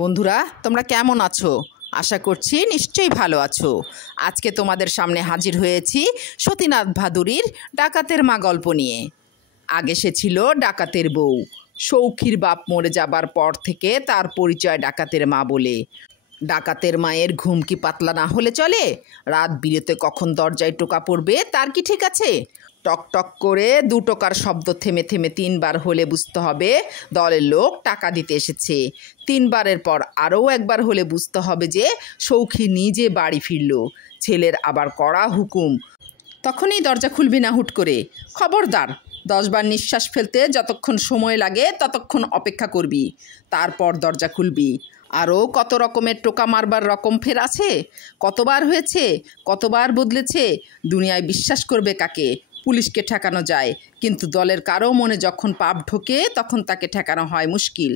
বন্ধুরা, তোমরা কেমন আছো? আশা করছি নিশ্চয়ই ভালো আছো। আজকে তোমাদের সামনে হাজির হয়েছি সতীনাথ ভাদুড়ীর ডাকাতের মা গল্প নিয়ে। আগে সে ছিল ডাকাতের বউ। সৌখীর বাপ মরে যাবার পর থেকে তার পরিচয় ডাকাতের মা বলে। ডাকাতের মায়ের ঘুম কি পাতলা না হলে চলে? রাত বিরেতে কখন দরজায় টোকা পড়বে তার কি ঠিক আছে? টক টক করে 2 টোকার শব্দ থেমে থেমে 3 বার হলে বুঝতে হবে দলের লোক টাকা দিতে এসেছে। 3 বারের পর আরও একবার হলে বুঝতে হবে যে সৌখী নিজে বাড়ি ফিরল। ছেলের আবার কড়া হুকুম, তখনই দরজা খুলবি না হুট করে। খবরদার, 10 বার নিঃশ্বাস ফেলতে যতক্ষণ সময় লাগে ততক্ষণ অপেক্ষা করবি, তারপর দরজা খুলবি। আরও কত রকমের টোকা মারবার রকম ফের আছে? কতবার হয়েছে, কতবার বদলেছে। দুনিয়ায় বিশ্বাস করবে কাকে? পুলিশকে ঠেকানো যায়, কিন্তু দলের কারো মনে যখন পাপ ঢোকে তখন তাকে ঠেকানো হয় মুশকিল।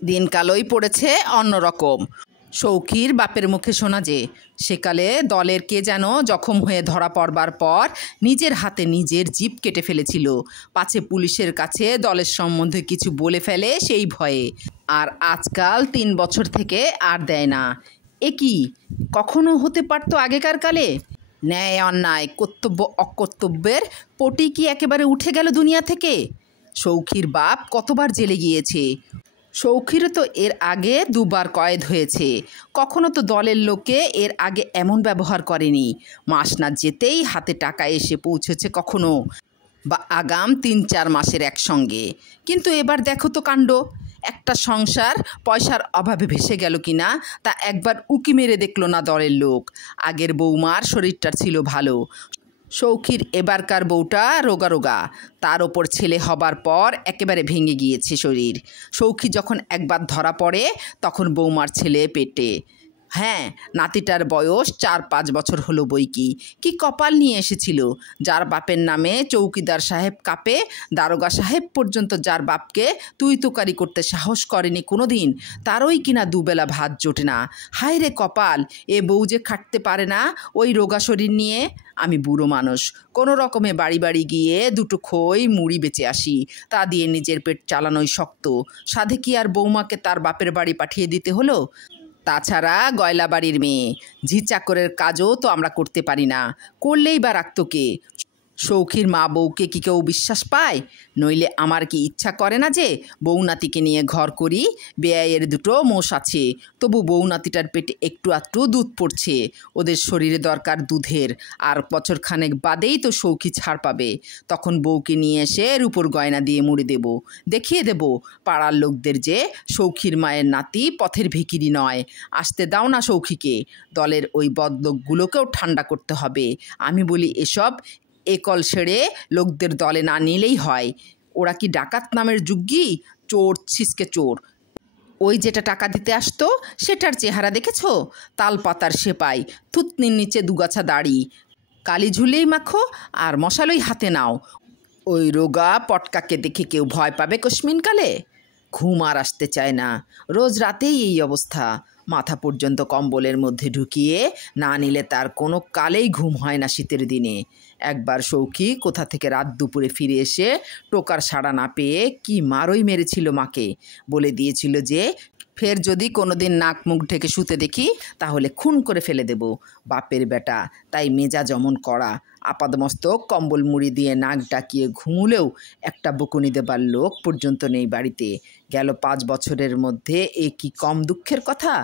দিনকালই পড়েছে অন্যরকম। সৌখীর বাপের মুখে শোনা যে সেকালে দলের কে যেন জখম হয়ে ধরা পড়বার পর নিজের হাতে নিজের জিভ কেটে ফেলেছিল, পাছে পুলিশের কাছে দলের সম্বন্ধে কিছু বলে ফেলে সেই ভয়ে। আর আজকাল 3 বছর থেকে আর দেয় না। এ কি কখনো হতে পারতো আগেকার কালে? ন্যায় অন্যায়, কর্তব্য অকর্তব্যের পটি কি একেবারে উঠে গেল দুনিয়া থেকে? সৌখীর বাপ কতবার জেলে গিয়েছে। সৌখীরও তো এর আগে 2 বার কয়েদ হয়েছে। কখনো তো দলের লোকে এর আগে এমন ব্যবহার করেনি। মাস না যেতেই হাতে টাকা এসে পৌঁছেছে কখনো, বা আগাম 3-4 মাসের একসঙ্গে। কিন্তু এবার দেখো তো কাণ্ড। একটা সংসার পয়সার অভাবে ভেসে গেল কিনা তা একবার উকি মেরে দেখলো না দলের লোক। আগের বৌমার শরীরটা ছিল ভালো, সৌখীর এবারকার বউটা রোগা রোগা, তার ওপর ছেলে হবার পর একেবারে ভেঙে গিয়েছে শরীর। সৌখী যখন একবার ধরা পড়ে তখন বৌমার ছেলে পেটে। হ্যাঁ, নাতিটার বয়স 4-5 বছর হলো বই কি। কি কপাল নিয়ে এসেছিল! যার বাপের নামে চৌকিদার সাহেব কাঁপে, দারোগা সাহেব পর্যন্ত যার বাপকে তুই তুকারি করতে সাহস করেনি কোনো দিন, তারই কিনা 2 বেলা ভাত জোটে না। হায় রে কপাল! এ বউ যে খাটতে পারে না ওই রোগা শরীর নিয়ে। আমি বুড়ো মানুষ, কোনো রকমে বাড়ি বাড়ি গিয়ে 2টো খই মুড়ি বেচে আসি, তা দিয়ে নিজের পেট চালানোই শক্ত। সাধে কি আর বৌমাকে তার বাপের বাড়ি পাঠিয়ে দিতে হলো? তাছাড়া গয়লা বাড়ির মেয়ে, ঝি চাকরের কাজও তো আমরা করতে পারি না, করলেই বা রাখত কে? সৌখীর মা বউকে কি কেউ বিশ্বাস পায়? নইলে আমার কি ইচ্ছা করে না যে বউ নাতিকে নিয়ে ঘর করি? বেয়াইয়ের 2টো মোষ আছে, তবু বউ নাতিটার পেটে একটু আধটু দুধ পড়ছে। ওদের শরীরে দরকার দুধের। আর বছরখানেক বাদেই তো সৌখী ছাড় পাবে। তখন বউকে নিয়ে এসে রূপোর গয়না দিয়ে মুড়ে দেব, দেখিয়ে দেব পাড়ার লোকদের যে সৌখীর মায়ের নাতি পথের ভিখিরি নয়। আসতে দাও না সৌখীকে। দলের ওই বদলোকগুলোকেও ঠান্ডা করতে হবে। আমি বলি এসব একল সেরে লোকদের দলে না নিলেই হয়। ওরা কি ডাকাত নামের যুগ্গি? চোর ছিসকে চোর। ওই যেটা টাকা দিতে আসতো সেটার চেহারা দেখেছো? তালপাতার সেপাই, থুতনির নিচে 2 গাছা দাড়ি, কালি ঝুলেই মাখো আর মশালই হাতে নাও। ওই রোগা পটকাকে দেখে কেউ ভয় পাবে কস্মিনকালে? ঘুম আর আসতে চায় না। রোজ রাতেই এই অবস্থা। মাথা পর্যন্ত কম্বলের মধ্যে ঢুকিয়ে না নিলে তার কোনো কালেই ঘুম হয় না শীতের দিনে। একবার সৌখী কোথা থেকে রাত দুপুরে ফিরে এসে টোকার সাড়া না পেয়ে কি মারই মেরেছিল মাকে। বলে দিয়েছিল যে ফের যদি কোনোদিন নাক মুখ ঢেকে শুতে দেখি তাহলে খুন করে ফেলে দেব। বাপের বেটা, তাই মেজাজ অমন করা। আপাদমস্তক কম্বল মুড়ি দিয়ে নাক ডাকিয়ে ঘুমুলেও একটা বকুনি দেবার লোক পর্যন্ত নেই বাড়িতে। গেল 5 বছরের মধ্যে এ কি কম দুঃখের কথা?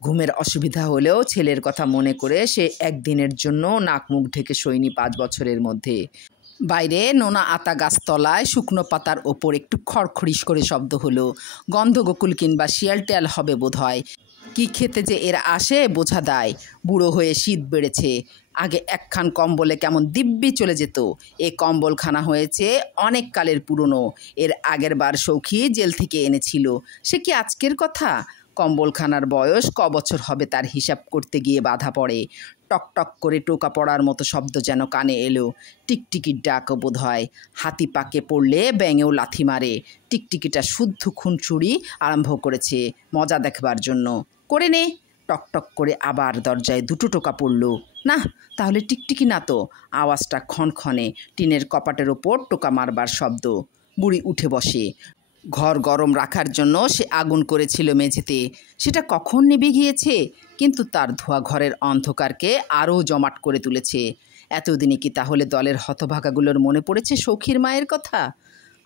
ঘুমের অসুবিধা হলেও ছেলের কথা মনে করে সে একদিনের জন্য নাক মুখ ঢেকে শোয়নি 5 বছরের মধ্যে। বাইরে নোনা আতা গাছতলায় শুকনো পাতার ওপর একটু খড়খড়িস করে শব্দ হলো। গন্ধগোকুল কিংবা শিয়াল টিয়াল হবে বোধ হয়। কী খেতে যে এরা আসে বোঝা দায়। বুড়ো হয়ে শীত বেড়েছে। আগে একখান কম্বলে কেমন দিব্যি চলে যেত। এ কম্বলখানা হয়েছে অনেক কালের পুরনো। এর আগের বার সৌখী জেল থেকে এনেছিল। সে কি আজকের কথা? কম্বলখানার বয়স ক বছর হবে তার হিসাব করতে গিয়ে বাধা পড়ে। টক টক করে টোকা পড়ার মতো শব্দ যেন কানে এলো। টিকটিকির ডাকও বোধ হয়। হাতি পাকে পড়লে ব্যাঙেও লাথি মারে। টিকটিকিটা শুদ্ধ খুনসুরি আরম্ভ করেছে মজা দেখবার জন্য। করে নে। টক টক করে আবার দরজায় 2টো টোকা পড়ল। না, তাহলে টিকটিকি না তো। আওয়াজটা ক্ষণক্ষণে, টিনের কপাটের ওপর টোকা মারবার শব্দ। বুড়ি উঠে বসে। ঘর গরম রাখার জন্য সে আগুন করেছিল মেঝেতে, সেটা কখন নিভে গিয়েছে, কিন্তু তার ধোঁয়া ঘরের অন্ধকারকে আরও জমাট করে তুলেছে। এতদিনে কি তাহলে দলের হতভাগাগুলোর মনে পড়েছে সৌখীর মায়ের কথা?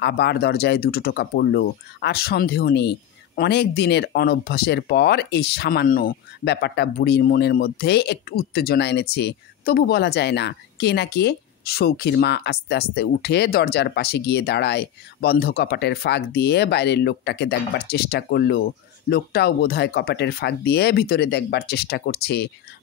আবার দরজায় দুটো টোকা পড়ল, আর সন্দেহ নেই অনেক দিনের অনভ্যাসের পর এই সামান্য ব্যাপারটা বুড়ির মনের মধ্যে একটু উত্তেজনা এনেছে। তবু বলা যায় না কে না কে। সৌখীর মা আস্তে আস্তে উঠে দরজার পাশে গিয়ে দাঁড়ায়, বন্ধ কপাটের ফাঁক দিয়ে বাইরের লোকটাকে দেখবার চেষ্টা করলো। লোকটাও বোধহয় কপাটের ফাঁক দিয়ে ভিতরে দেখবার চেষ্টা করছে।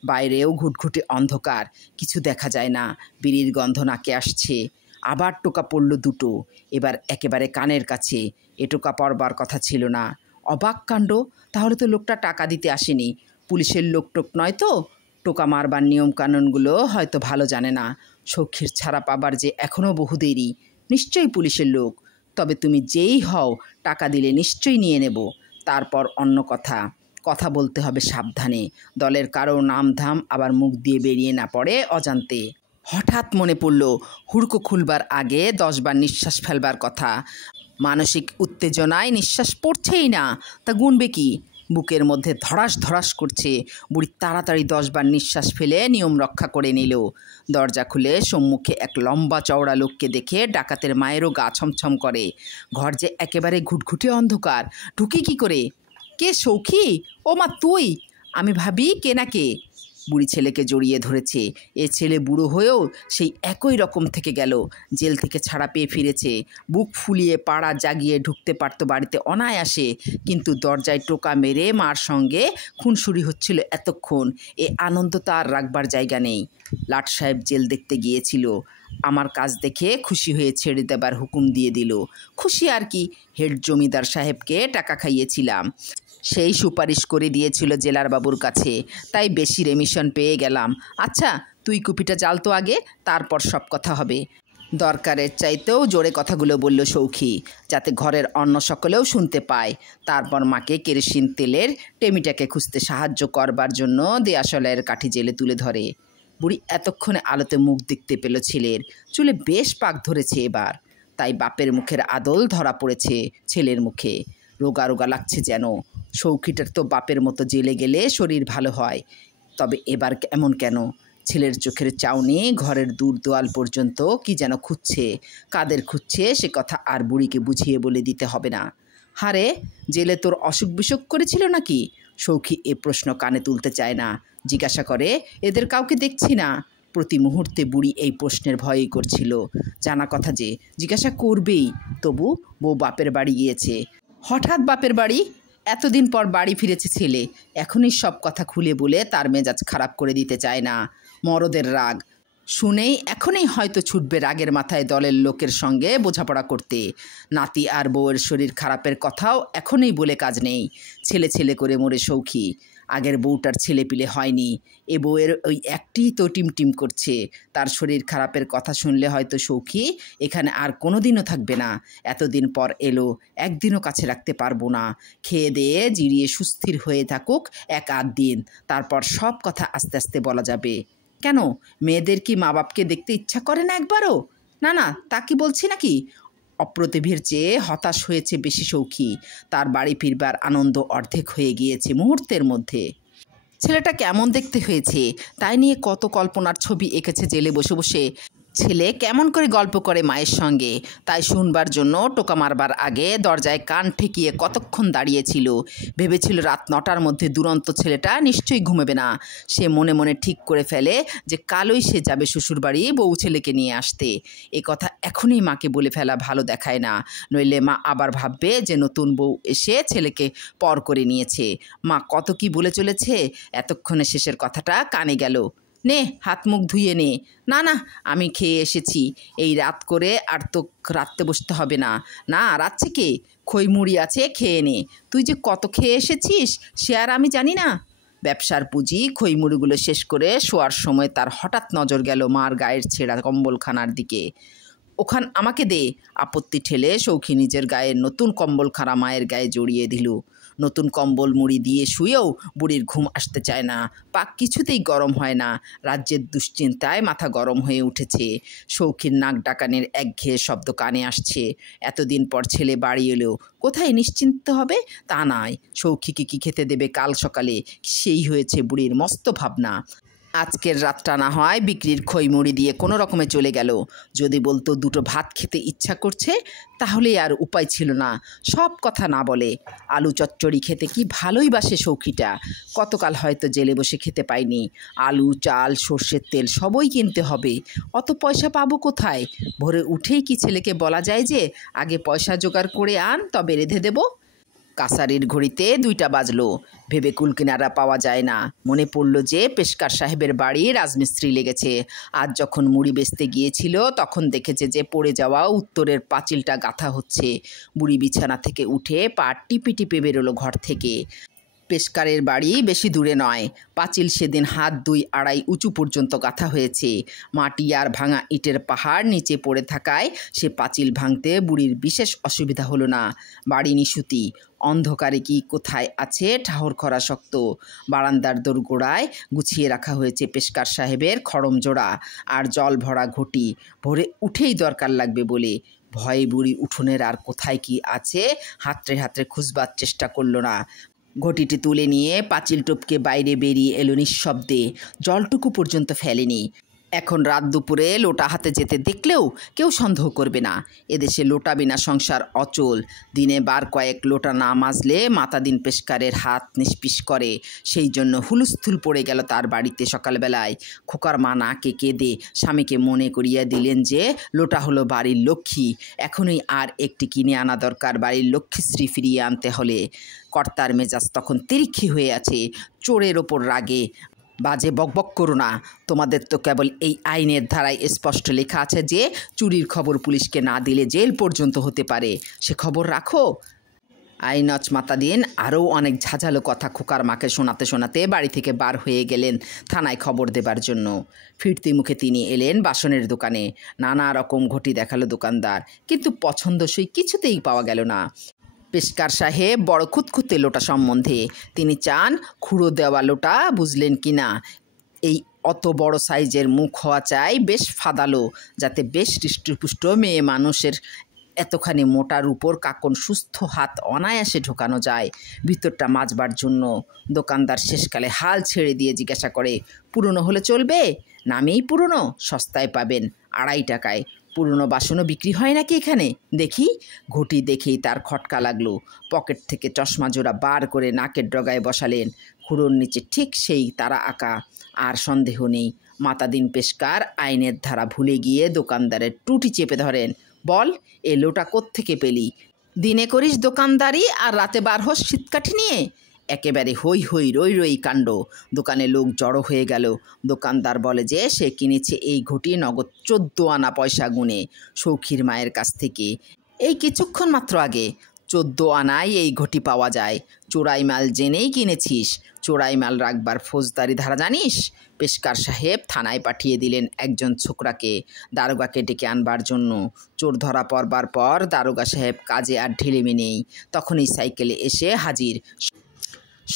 বাইরেও ঘুটঘুটে অন্ধকার, কিছু দেখা যায় না, বিড়ির গন্ধ নাকে আসছে। আবার টোকা পড়ল দুটো, এবার একেবারে কানের কাছে। এ টোকা পড়বার কথা ছিল না। অবাক কাণ্ড, তাহলে তো লোকটা টাকা দিতে আসেনি, পুলিশের লোক টোক নয় তো। টোকা মারবার নিয়মকানুনগুলো হয়তো ভালো জানে না। সৌখীর ছাড়া পাবার যে এখনও বহু দেরি। নিশ্চয়ই পুলিশের লোক। তবে তুমি যেই হও, টাকা দিলে নিশ্চয়ই নিয়ে নেব। তারপর অন্য কথা, কথা বলতে হবে সাবধানে, দলের কারো নাম ধাম আবার মুখ দিয়ে বেরিয়ে না পড়ে অজান্তে। হঠাৎ মনে পড়ল হুড়কো খুলবার আগে 10 বার নিঃশ্বাস ফেলবার কথা। মানসিক উত্তেজনায় নিঃশ্বাস পড়ছেই না, তা গুনবে কি? বুকের মধ্যে ধড়াস ধড়াস করছে। বুড়ি তাড়াতাড়ি 10 বার নিঃশ্বাস ফেলে নিয়ম রক্ষা করে নিল। দরজা খুলে সম্মুখে এক লম্বা চওড়া লোককে দেখে ডাকাতের মায়েরও গা ছমছম করে। ঘর যে একেবারে ঘুটঘুটে অন্ধকার, ঢুকি কি করে? কে সৌখী? ও মা তুই? আমি ভাবি কে না কে। বুড়ি ছেলেকে জড়িয়ে ধরেছে। এ ছেলে বুড়ো হয়েও সেই একই রকম থেকে গেল। জেল থেকে ছাড়া পেয়ে ফিরেছে, বুক ফুলিয়ে পাড়া জাগিয়ে ঢুকতে পারত বাড়িতে অনায়াসে, কিন্তু দরজায় টোকা মেরে মার সঙ্গে খুনসুরি হচ্ছিল এতক্ষণ। এ আনন্দ তার রাখবার জায়গা নেই। লাট সাহেব জেল দেখতে গিয়েছিল, আমার কাজ দেখে খুশি হয়ে ছেড়ে দেবার হুকুম দিয়ে দিল। খুশি আর কি, হেড জমিদার সাহেবকে টাকা খাইয়েছিলাম, সেই সুপারিশ করে দিয়েছিল জেলার বাবুর কাছে, তাই বেশি রেমিশন পেয়ে গেলাম। আচ্ছা তুই কুপিটা জ্বাল তো আগে, তারপর সব কথা হবে। দরকারের চাইতেও জোরে কথাগুলো বলল সৌখী, যাতে ঘরের অন্য সকলেও শুনতে পায়। তারপর মাকে কেরোসিন তেলের টেমিটাকে খুঁজতে সাহায্য করবার জন্য দেয়াশলাইয়ের কাঠি জেলে তুলে ধরে। বুড়ি এতক্ষণে আলোতে মুখ দেখতে পেল ছেলের, চুলে বেশ পাক ধরেছে এবার, তাই বাপের মুখের আদল ধরা পড়েছে ছেলের মুখে। রোগা রোগা লাগছে যেন। সৌখীটার তো বাপের মতো জেলে গেলে শরীর ভালো হয়, তবে এবার এমন কেন? ছেলের চোখের চাউনি ঘরের দূর দোয়াল পর্যন্ত কি যেন খুঁজছে। কাদের খুঁজছে সে কথা আর বুড়িকে বুঝিয়ে বলে দিতে হবে না। হারে, জেলে তোর অসুখ বিসুখ করেছিল নাকি? সৌখী এ প্রশ্ন কানে তুলতে চায় না, জিজ্ঞাসা করে, এদের কাউকে দেখছি না। প্রতি মুহূর্তে বুড়ি এই প্রশ্নের ভয়ই করছিল। জানা কথা যে জিজ্ঞাসা করবেই, তবু বউ বাপের বাড়ি গিয়েছে। হঠাৎ বাপের বাড়ি? এতদিন পর বাড়ি ফিরেছে ছেলে, এখনই সব কথা খুলে বলে তার মেজাজ খারাপ করে দিতে চায় না। মরদের রাগ শুনেই এখনই হয়তো ছুটবে রাগের মাথায় দলের লোকের সঙ্গে বোঝাপড়া করতে। নাতি আর বউয়ের শরীর খারাপের কথাও এখনই বলে কাজ নেই। ছেলে ছেলে করে মরে সৌখী, আগের বউটার ছেলে পিলে হয়নি, এ বউয়ের ওই একটিই তো টিমটিম করছে। তার শরীর খারাপের কথা শুনলে হয়তো সৌখী এখানে আর কোনো দিনও থাকবে না। এতদিন পর এলো, একদিনও কাছে রাখতে পারবো না। খেয়ে দিয়ে জিরিয়ে সুস্থির হয়ে থাকুক 1-8 দিন, তারপর সব কথা আস্তে আস্তে বলা যাবে। কেন, মেয়েদের কি মা বাপকে দেখতে ইচ্ছা করে না একবারও? না না, তা কি বলছি নাকি? অপ্রতিভের চেয়ে হতাশ হয়েছে বেশি সৌখী। তার বাড়ি ফিরবার আনন্দ অর্ধেক হয়ে গিয়েছে মুহূর্তের মধ্যে। ছেলেটা কেমন দেখতে হয়েছে তাই নিয়ে কত কল্পনার ছবি এঁকেছে জেলে বসে বসে। ছেলে কেমন করে গল্প করে মায়ের সঙ্গে, তাই শুনবার জন্য টোকা মারবার আগে দরজায় কান ঠেকিয়ে কতক্ষণ দাঁড়িয়েছিল। ভেবেছিল রাত 9টার মধ্যে দুরন্ত ছেলেটা নিশ্চয়ই ঘুমাবে না। সে মনে মনে ঠিক করে ফেলে যে কালই সে যাবে শ্বশুরবাড়ি বউ ছেলেকে নিয়ে আসতে। এ কথা এখনই মাকে বলে ফেলা ভালো দেখায় না, নইলে মা আবার ভাববে যে নতুন বউ এসে ছেলেকে পর করে নিয়েছে। মা কত কি বলে চলেছে, এতক্ষণে শেষের কথাটা কানে গেল। নে হাত মুখ ধুয়ে নে। না না, আমি খেয়ে এসেছি, এই রাত করে আর তো রাত্রে বসতে হবে না। না, রাতছে কে? খই মুড়ি আছে, খেয়ে নে। তুই যে কত খেয়ে এসেছিস সে আর আমি জানি না। ব্যবসার পুঁজি খই মুড়িগুলো শেষ করে শোয়ার সময় তার হঠাৎ নজর গেল মার গায়ের ছেঁড়া কম্বলখানার দিকে। ওখান আমাকে দে। আপত্তি ঠেলে সৌখী নিজের গায়ের নতুন কম্বলখানা মায়ের গায়ে জড়িয়ে দিল। নতুন কম্বল মুড়ি দিয়ে শুয়েও বুড়ির ঘুম আসতে চায় না, পাক কিছুতেই গরম হয় না। রাজ্যের দুশ্চিন্তায় মাথা গরম হয়ে উঠেছে। সৌখীর নাক ডাকানির একঘেয়ে শব্দ কানে আসছে। এতদিন পর ছেলে বাড়ি এলো, কোথায় নিশ্চিন্ত হবে তা নয়, সৌখীকে কি খেতে দেবে কাল সকালে, সেই হয়েছে বুড়ির মস্ত ভাবনা। আজকের রাতটা না হয় বিক্রির খইমুড়ি দিয়ে কোনো রকমে চলে গেল। যদি বলতো দুটো ভাত খেতে ইচ্ছা করছে, তাহলে আর উপায় ছিল না। সব কথা না বলে। আলু চচ্চড়ি খেতে কি ভালোই বাসে সৌখীটা। কতকাল হয়তো জেলে বসে খেতে পাইনি। আলু, চাল, সর্ষের তেল সবই কিনতে হবে। অত পয়সা পাবো কোথায়? ভোরে উঠেই কি ছেলেকে বলা যায় যে আগে পয়সা জোগাড় করে আন, তবে রেঁধে দেবো? কাছারির ঘড়িতে 2টা বাজলো। ভেবে কুলকিনারা পাওয়া যায় না। মনে পড়ল যে পেশকার সাহেবের বাড়ি রাজমিস্ত্রি লেগেছে। আজ যখন মুড়ি বেচতে গিয়েছিল তখন দেখেছে যে পড়ে যাওয়া উত্তরের পাঁচিলটা গাঁথা হচ্ছে। বুড়ি বিছানা থেকে উঠে পা টিপে টিপে বেরোলো ঘর থেকে। পেশকারের বাড়ি বেশি দূরে নয়। পাঁচিল সেদিন হাত 2-2.5 উঁচু পর্যন্ত গাঁথা হয়েছে। মাটি আর ভাঙা ইটের পাহাড় নিচে পড়ে থাকায় সে পাঁচিল ভাঙতে বুড়ির বিশেষ অসুবিধা হলো না। বাড়ি নিশুতি, অন্ধকারে কি কোথায় আছে ঠাহর করা শক্ত। বারান্দার দোরগোড়ায় গুছিয়ে রাখা হয়েছে পেশকার সাহেবের খড়ম জোড়া আর জল ভরা ঘটি, ভোরে উঠেই দরকার লাগবে বলে। ভয়ে বুড়ি উঠোনের আর কোথায় কি আছে হাতড়ে হাতড়ে খুঁজবার চেষ্টা করল না। ঘটিটি তুলে নিয়ে পাঁচিল টপকে বাইরে বেরিয়ে এলো নিঃশব্দে। জলটুকু পর্যন্ত ফেলেনি। এখন রাত দুপুরে লোটা হাতে যেতে দেখলেও কেউ সন্দেহ করবে না। এদেশে লোটা বিনা সংসার অচল। দিনে বার কয়েক লোটা না মাজলে মাতাদিন পেশকারের হাত নিষ্পিস করে। সেই জন্য হুলস্থুল পড়ে গেল তার বাড়িতে সকালবেলায়। খোকার মা নাকে কেঁদে স্বামীকে মনে করিয়ে দিলেন যে লোটা হলো বাড়ির লক্ষ্মী, এখনই আর একটি কিনে আনা দরকার বাড়ির লক্ষ্মীশ্রী ফিরিয়ে আনতে হলে। কর্তার মেজাজ তখন তিরিক্ষি হয়ে আছে। চোরের ওপর রাগে বাজে বকবক করো না, তোমাদের তো কেবল এই আইনের ধারায় স্পষ্ট লেখা আছে যে চুরির খবর পুলিশকে না দিলে জেল পর্যন্ত হতে পারে, সে খবর রাখো। আইনচ মাতাদিন আরও অনেক ঝাঁঝালো কথা খোকার মাকে শোনাতে শোনাতে বাড়ি থেকে বার হয়ে গেলেন থানায় খবর দেবার জন্য। ফিরতি মুখে তিনি এলেন বাসনের দোকানে। নানা রকম ঘটি দেখালো দোকানদার, কিন্তু পছন্দসই কিছুতেই পাওয়া গেল না। পেশকার সাহেব বড় খুঁতখুঁতে লোটা সম্বন্ধে। তিনি চান খুঁড়ো দেওয়া লোটা, বুঝলেন কি না? এই অত বড় সাইজের মুখ হওয়া চাই বেশ ফাদালো, যাতে বেশ হৃষ্টপুষ্ট মেয়ে মানুষের এতখানি মোটার উপর কাকন সুস্থ হাত অনায়াসে ঢোকানো যায় ভিতরটা মাজবার জন্য। দোকানদার শেষকালে হাল ছেড়ে দিয়ে জিজ্ঞাসা করে, পুরনো হলে চলবে? নামেই পুরনো, সস্তায় পাবেন 2.5 টাকায়। পুরনো বাসনও বিক্রি হয় নাকি এখানে দেখি? ঘটি দেখেই তার খটকা লাগলো। পকেট থেকে চশমা জোড়া বার করে নাকের ডগায় বসালেন। খুঁড়োর নিচে ঠিক সেই তারা আঁকা। আর সন্দেহ নেই, মাতাদিন পেশকার আইনের ধারা ভুলে গিয়ে দোকানদারের টুটি চেপে ধরেন। বল, এ লোটা কোত্থেকে পেলি? দিনে করিস দোকানদারি আর রাতে বার হোস শীতকাঠি নিয়ে? একেবারে হই হই রই রই কাণ্ড। দোকানে লোক জড়ো হয়ে গেল। দোকানদার বলে যে সে কিনেছে এই ঘটি নগদ 14 আনা পয়সা গুনে সৌখীর মায়ের কাছ থেকে। এই কিছুক্ষণ মাত্র আগে 14 আনায় এই ঘটি পাওয়া যায়। চোরাই মাল জেনেই কিনেছিস। চোরাই মাল রাখবার ফৌজদারি ধারা জানিস? পেশকার সাহেব থানায় পাঠিয়ে দিলেন একজন ছোকরাকে দারোগাকে ডেকে আনবার জন্য। চোর ধরা পড়বার পর দারোগা সাহেব কাজে আর ঢিলেমি নেই। তখনই সাইকেলে এসে হাজির।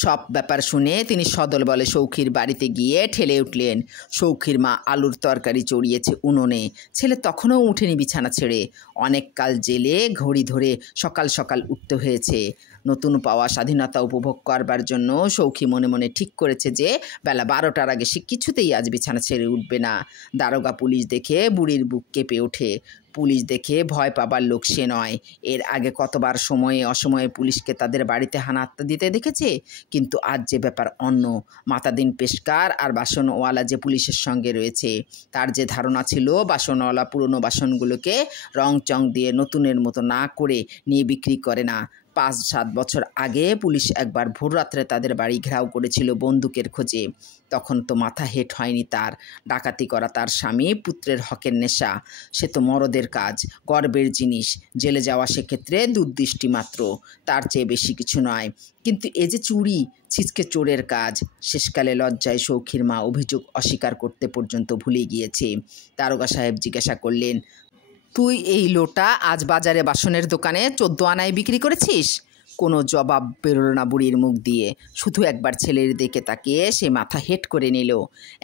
সব ব্যাপার শুনে তিনি সদল বলে সৌখীর বাড়িতে গিয়ে ঠেলে উঠলেন। সৌখীর মা আলুর তরকারি চড়িয়েছে উনুনে। ছেলে তখনও উঠেনি বিছানা ছেড়ে। অনেক কাল জেলে ঘড়ি ধরে সকাল সকাল উঠতে হয়েছে। নতুন পাওয়া স্বাধীনতা উপভোগ করবার জন্য সৌখী মনে মনে ঠিক করেছে যে বেলা 12টার আগে সে কিছুতেই আজ বিছানা ছেড়ে উঠবে না। দারোগা পুলিশ দেখে বুড়ির বুক কেঁপে ওঠে। পুলিশ দেখে ভয় পাবার লোক সে নয়। এর আগে কতবার সময়ে অসময়ে পুলিশকে তাদের বাড়িতে হানা দিতে দেখেছে, কিন্তু আজ যে ব্যাপার অন্য। মাতাদিন পেশকার আর বাসনওয়ালা যে পুলিশের সঙ্গে রয়েছে, তার যে ধারণা ছিল বাসনওয়ালা পুরনো বাসনগুলোকে রং চং দিয়ে নতুনের মতো না করে নিয়ে বিক্রি করে না। 5-7 বছর আগে পুলিশ একবার ভোররাত্রে তাদের বাড়ি ঘেরাও করেছিল বন্দুকের খোঁজে। তখন তো মাথা হেঁট হয়নি তার। ডাকাতি করা তার স্বামী পুত্রের হকের নেশা, সে তো মরদের কাজ, গর্বের জিনিস। জেলে যাওয়া সেক্ষেত্রে দুর্দৃষ্টি মাত্র, তার চেয়ে বেশি কিছু নয়। কিন্তু এ যে চুরি, ছিচকে চোরের কাজ। শেষকালে লজ্জায় সৌখীর মা অভিযোগ অস্বীকার করতে পর্যন্ত ভুলে গিয়েছে। দারোগা সাহেব জিজ্ঞাসা করলেন, তুই এই লোটা আজ বাজারে বাসনের দোকানে 14 আনায় বিক্রি করেছিস? কোনো জবাব বেরোলো না বুড়ির মুখ দিয়ে। শুধু একবার ছেলের দিকে তাকিয়ে সে মাথা হেঁট করে নিল।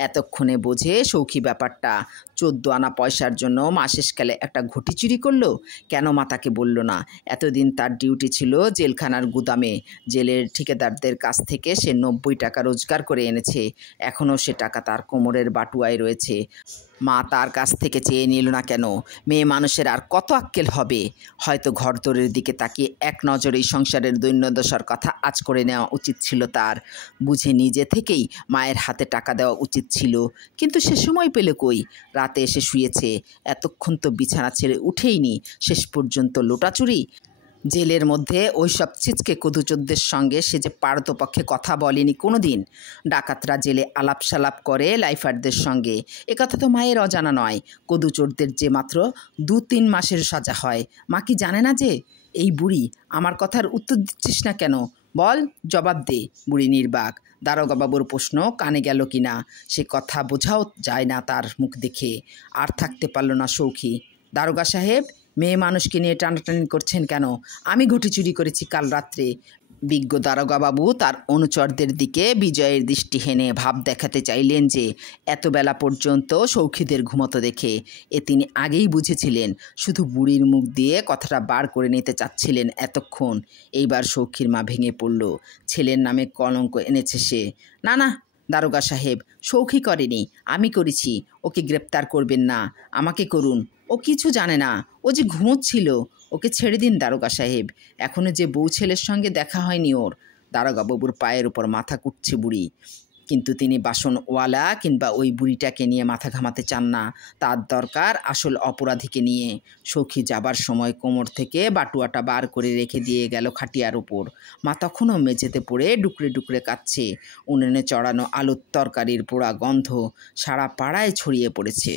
এতক্ষণে বোঝে সৌখী ব্যাপারটা। 14 আনা পয়সার জন্য মা শেষকালে একটা ঘটি চুরি করলো। কেন মা তাকে বলল না? এতদিন তার ডিউটি ছিল জেলখানার গুদামে। জেলের ঠিকাদারদের কাছ থেকে সে 90 টাকা রোজগার করে এনেছে। এখনও সে টাকা তার কোমরের বাটুয়ায় রয়েছে। মা তার কাছ থেকে চেয়ে নিল না কেন? মেয়ে মানুষের আর কত আক্কেল হবে? হয়তো ঘরদোরের দিকে তাকিয়ে এক নজরেই সংসারের দৈন্যদশার কথা আঁচ করে নেওয়া উচিত ছিল তার। বুঝে নিজে থেকেই মায়ের হাতে টাকা দেওয়া উচিত ছিল। কিন্তু সে সময় পেলে কই? রাতে এসে শুয়েছে, এতক্ষণ তো বিছানা ছেড়ে উঠেইনি। শেষ পর্যন্ত লোটাচুরি। জেলের মধ্যে ওই সব ছিচকে কদুচোরদের সঙ্গে সে যে পারতপক্ষে কথা বলেনি কোনো দিন। ডাকাতরা জেলে আলাপ সালাপ করে লাইফারদের সঙ্গে, একথা তো মায়ের অজানা নয়। কদুচোরদের যে মাত্র 2-3 মাসের সাজা হয়। মা কি জানে না যে? এই বুড়ি, আমার কথার উত্তর দিচ্ছিস না কেন? বল, জবাব দে। বুড়ি নির্বাক। দারোগাবাবুর প্রশ্ন কানে গেল কি না সে কথা বোঝাও যায় না তার মুখ দেখে। আর থাকতে পারল না সৌখী। দারোগা সাহেব, মেয়ে মানুষকে নিয়ে টানাটানি করছেন কেন? আমি ঘটি চুরি করেছি কাল রাত্রে। বিজ্ঞ দারোগাবাবু তার অনুচরদের দিকে বিজয়ের দৃষ্টি হেনে ভাব দেখাতে চাইলেন যে এত বেলা পর্যন্ত সৌখীদের ঘুমতো দেখে তিনি আগেই বুঝেছিলেন। শুধু বুড়ির মুখ দিয়ে কথাটা বার করে নিতে চাচ্ছিলেন এতক্ষণ। এইবার সৌখীর মা ভেঙে পড়ল। ছেলের নামে কলঙ্ক এনেছে সে। না না দারোগা সাহেব, সৌখী করেনি, আমি করেছি। ওকে গ্রেপ্তার করবেন না, আমাকে করুন। ও কিছু জানে না, ও যে ঘুমোচ্ছিল। ওকে ছেড়ে দিন দারোগা সাহেব। এখনও যে বউ ছেলের সঙ্গে দেখা হয়নি ওর। দারোগাবাবুর পায়ের ওপর মাথা কুটছে বুড়ি। কিন্তু তিনি বাসনওয়ালা কিংবা ওই বুড়িটাকে নিয়ে মাথা ঘামাতে চান না। তার দরকার আসল অপরাধীকে নিয়ে। সৌখী যাবার সময় কোমর থেকে বাটুয়াটা বার করে রেখে দিয়ে গেল খাটিয়ার ওপর। মা তখনও মেঝেতে পড়ে ডুকরে ডুকরে কাঁদছে। উনুনে চড়ানো আলুর তরকারির পোড়া গন্ধ সারা পাড়ায় ছড়িয়ে পড়েছে।